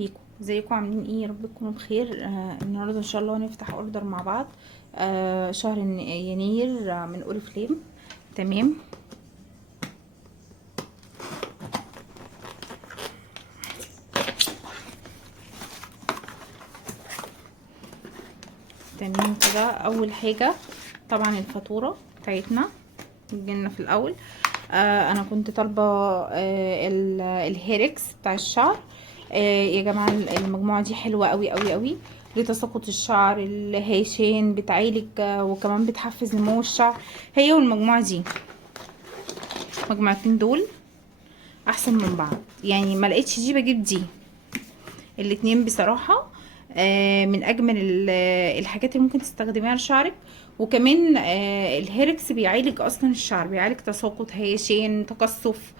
بيكم، ازيكم عاملين ايه؟ يا رب تكونوا بخير. النهارده ان شاء الله هنفتح اوردر مع بعض. شهر يناير من اوريفليم. تمام. تمام كده. اول حاجه طبعا الفاتوره بتاعتنا تجيلنا في الاول. انا كنت طالبه الهيركس بتاع الشعر. يا جماعه المجموعه دي حلوه قوي قوي قوي لتساقط الشعر، الهيشان، بتعالج وكمان بتحفز نمو الشعر. هي والمجموعه دي، المجموعتين دول احسن من بعض، يعني ما لقيتش دي بجيب دي. الاتنين بصراحه من اجمل الحاجات اللي ممكن تستخدميها لشعرك. وكمان الهيركس بيعالج اصلا الشعر، بيعالج تساقط، هيشان، تقصف.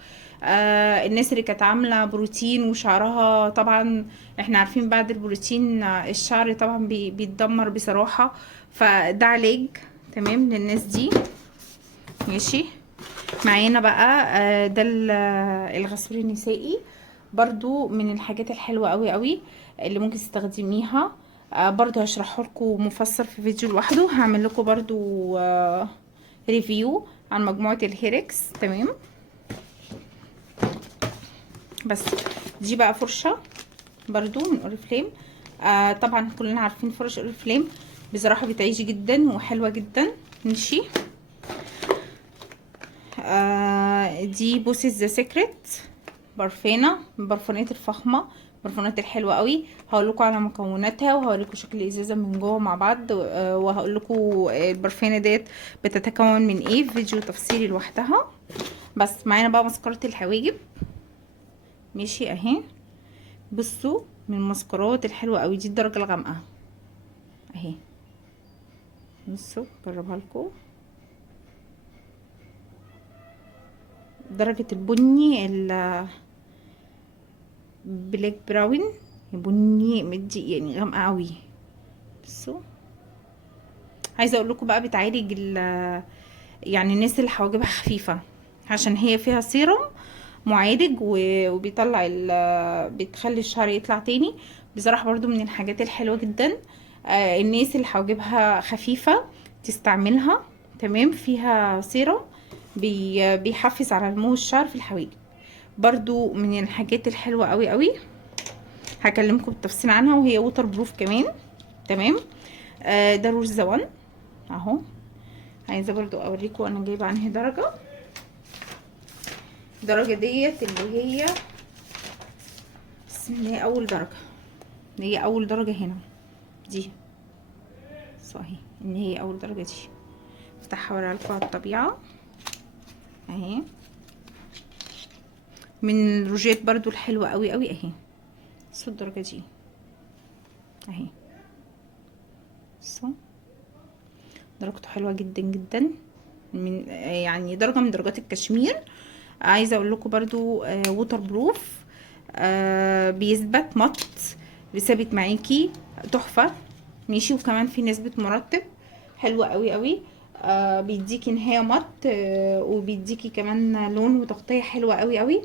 الناس اللي كانت عامله بروتين وشعرها طبعا احنا عارفين بعد البروتين الشعر طبعا بيتدمر بصراحه، فده علاج تمام للناس دي. ماشي. معانا بقى ده الغسول النسائي، برضو من الحاجات الحلوة قوي قوي اللي ممكن تستخدميها. برضو هشرحه لكم مفصل في فيديو لوحده. هعمل لكم برضو ريفيو عن مجموعة الهيركس. تمام. بس دي بقى فرشة برضو من اوريفليم. طبعا كلنا عارفين فرش اوريفليم بصراحة بتعيش جدا وحلوة جدا. ماشي. دي بوسيس ذا سيكريت، برفانه من البرفانات الفخمه، البرفانات الحلوه قوي. هقول لكم على مكوناتها وهوريكم شكل الازازه من جوه مع بعض، وهقول لكم البرفانه ديت بتتكون من ايه في فيديو تفصيلي لوحدها. بس معانا بقى مسكره الحواجب. ماشي اهي. بصوا من المسكرات الحلوه قوي دي، الدرجه الغامقه اهي. بصوا جربها لكم. درجه البني بلاك براون، بني مدي يعني غامقه قوي. بصوا. عايزه اقول لكم بقى بتعالج يعني الناس اللي حواجبها خفيفه، عشان هي فيها سيرم معالج وبيطلع بتخلي الشعر يطلع تاني. بصراحه برضو من الحاجات الحلوه جدا. الناس اللي حواجبها خفيفه تستعملها. تمام. فيها سيرم بيحفز على نمو الشعر في الحواجب، برضو من الحاجات الحلوه قوي قوي. هكلمكم بالتفصيل عنها، وهي ووتر بروف كمان. تمام. ده روج زوان اهو. عايزه برضو اوريكم انا جايبه انهي درجه. الدرجه ديت اللي هي بسم الله اول درجه، اللي هي اول درجه هنا دي صحيح ان هي اول درجه دي. افتحها اوريها لكم على الطبيعه اهي. من الروجيت برضو الحلوه قوي قوي اهي. بصوا الدرجه دي اهي. بصوا درجته حلوه جدا جدا، من يعني درجه من درجات الكشمير. عايزه اقول لكم برضو ووتر بروف، بيثبت مط، بيثبت معاكي تحفه. ماشي. وكمان في نسبه مرطب حلوه قوي قوي. بيديكي ان هي مط، وبيديكي كمان لون وتغطيه حلوه قوي قوي،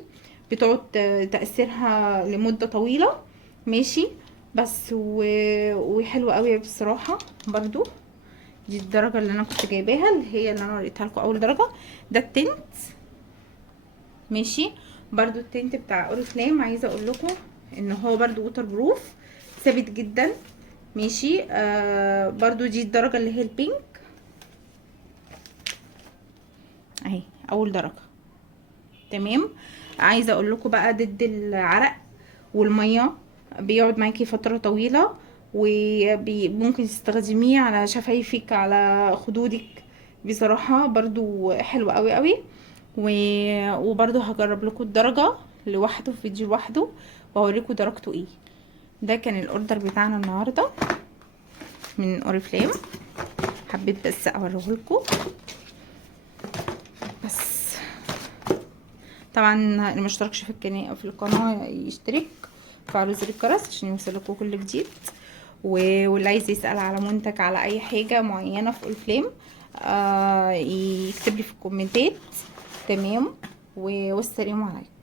بتقعد تاثيرها لمده طويله. ماشي. بس وحلوه قوي بصراحه برضو. دي الدرجه اللي انا كنت جايباها، اللي هي اللي انا وريتها لكم اول درجه. ده التنت. ماشي. برضو التنت بتاع اوريفليم عايزه اقول لكم ان هو برضو ووتر بروف، ثابت جدا. ماشي. برضو دي الدرجه اللي هي البينك اهي، اول درجه. تمام. عايزه اقول لكم بقى ضد العرق والميه، بيقعد معاكي فتره طويله، وممكن تستخدميه على شفايفك، على خدودك. بصراحه برضو حلو قوي قوي. وبرضو هجرب لكم الدرجه لوحده في فيديو لوحده، وهوريكم درجته ايه. ده كان الاوردر بتاعنا النهارده من اوريفليم، حبيت بس اوريه لكم. بس طبعا اللي مشتركش في القناه يشترك، وفعلوا زر الجرس عشان يوصلكوا كل جديد. واللي عايز يسأل على منتج، على اي حاجه معينه في اوريفليم، يكتب لي في الكومنتات. تمام. والسلام عليكم.